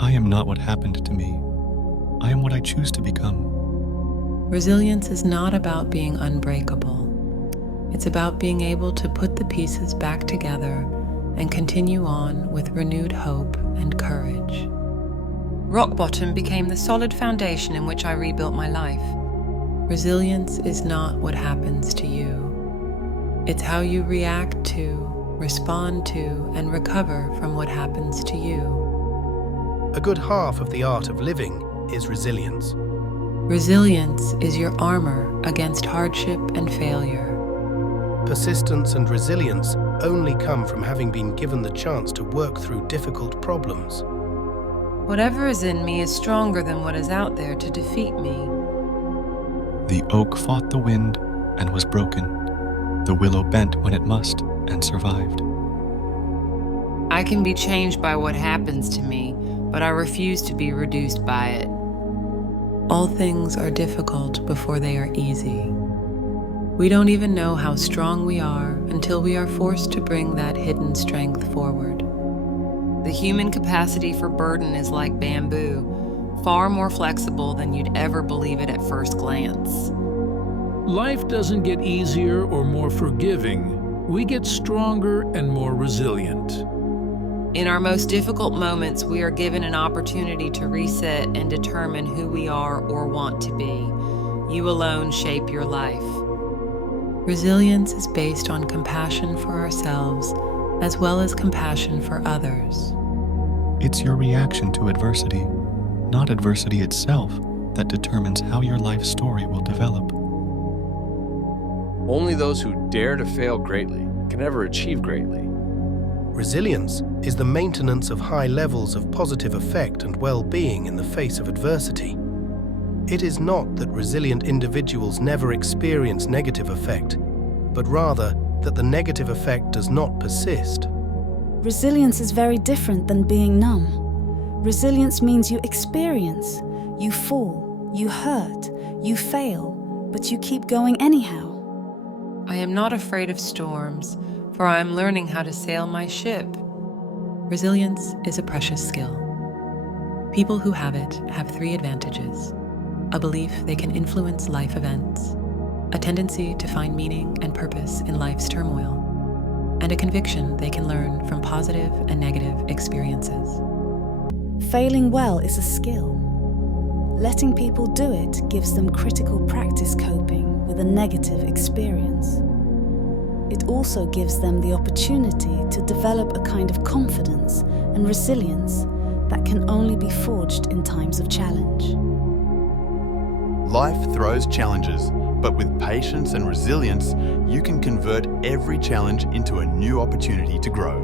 I am not what happened to me. I am what I choose to become. Resilience is not about being unbreakable. It's about being able to put the pieces back together and continue on with renewed hope and courage. Rock bottom became the solid foundation in which I rebuilt my life. Resilience is not what happens to you. It's how you react to, respond to, and recover from what happens to you. A good half of the art of living is resilience. Resilience is your armor against hardship and failure. Persistence and resilience only come from having been given the chance to work through difficult problems. Whatever is in me is stronger than what is out there to defeat me. The oak fought the wind and was broken. The willow bent when it must and survived. I can be changed by what happens to me, but I refuse to be reduced by it. All things are difficult before they are easy. We don't even know how strong we are until we are forced to bring that hidden strength forward. The human capacity for burden is like bamboo, far more flexible than you'd ever believe it at first glance. Life doesn't get easier or more forgiving. We get stronger and more resilient. In our most difficult moments, we are given an opportunity to reset and determine who we are or want to be. You alone shape your life. Resilience is based on compassion for ourselves as well as compassion for others. It's your reaction to adversity, not adversity itself, that determines how your life story will develop. Only those who dare to fail greatly can ever achieve greatly. Resilience is the maintenance of high levels of positive effect and well-being in the face of adversity. It is not that resilient individuals never experience negative effect, but rather that the negative effect does not persist. Resilience is very different than being numb. Resilience means you experience, you fall, you hurt, you fail, but you keep going anyhow. I am not afraid of storms, for I am learning how to sail my ship. Resilience is a precious skill. People who have it have 3 advantages: a belief they can influence life events, a tendency to find meaning and purpose in life's turmoil, and a conviction they can learn from positive and negative experiences. Failing well is a skill. Letting people do it gives them critical practice coping with a negative experience. It also gives them the opportunity to develop a kind of confidence and resilience that can only be forged in times of challenge. Life throws challenges, but with patience and resilience, you can convert every challenge into a new opportunity to grow.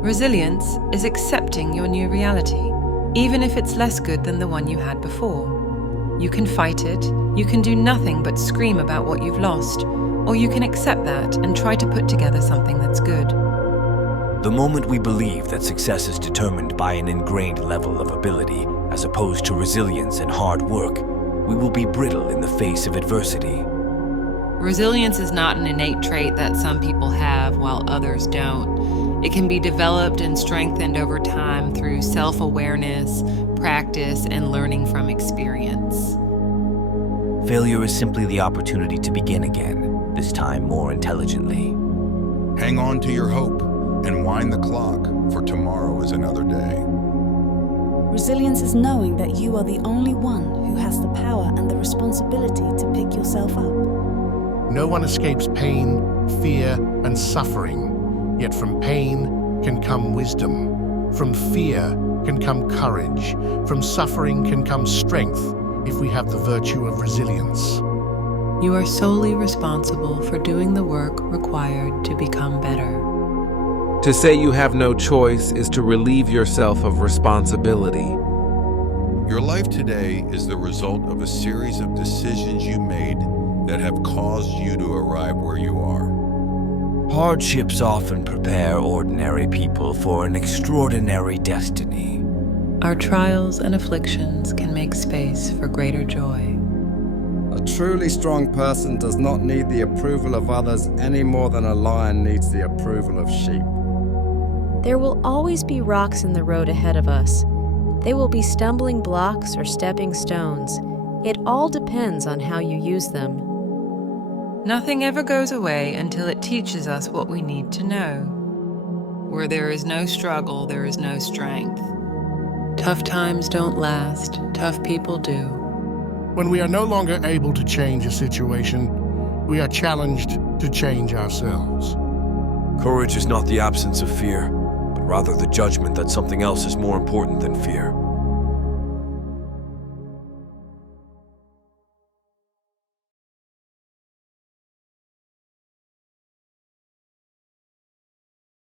Resilience is accepting your new reality, even if it's less good than the one you had before. You can fight it, you can do nothing but scream about what you've lost, or you can accept that and try to put together something that's good. The moment we believe that success is determined by an ingrained level of ability, as opposed to resilience and hard work, we will be brittle in the face of adversity. Resilience is not an innate trait that some people have while others don't. It can be developed and strengthened over time through self-awareness, practice, and learning from experience. Failure is simply the opportunity to begin again, this time more intelligently. Hang on to your hope and wind the clock, for tomorrow is another day. Resilience is knowing that you are the only one who has the power and the responsibility to pick yourself up. No one escapes pain, fear, and suffering, yet from pain can come wisdom. From fear can come courage. From suffering can come strength if we have the virtue of resilience. You are solely responsible for doing the work required to become better. To say you have no choice is to relieve yourself of responsibility. Your life today is the result of a series of decisions you made that have caused you to arrive where you are. Hardships often prepare ordinary people for an extraordinary destiny. Our trials and afflictions can make space for greater joy. A truly strong person does not need the approval of others any more than a lion needs the approval of sheep. There will always be rocks in the road ahead of us, They will be stumbling blocks or stepping stones. It all depends on how you use them. Nothing ever goes away until it teaches us what we need to know. Where there is no struggle, there is no strength. Tough times don't last, tough people do. When we are no longer able to change a situation, we are challenged to change ourselves. Courage is not the absence of fear, but rather the judgment that something else is more important than fear.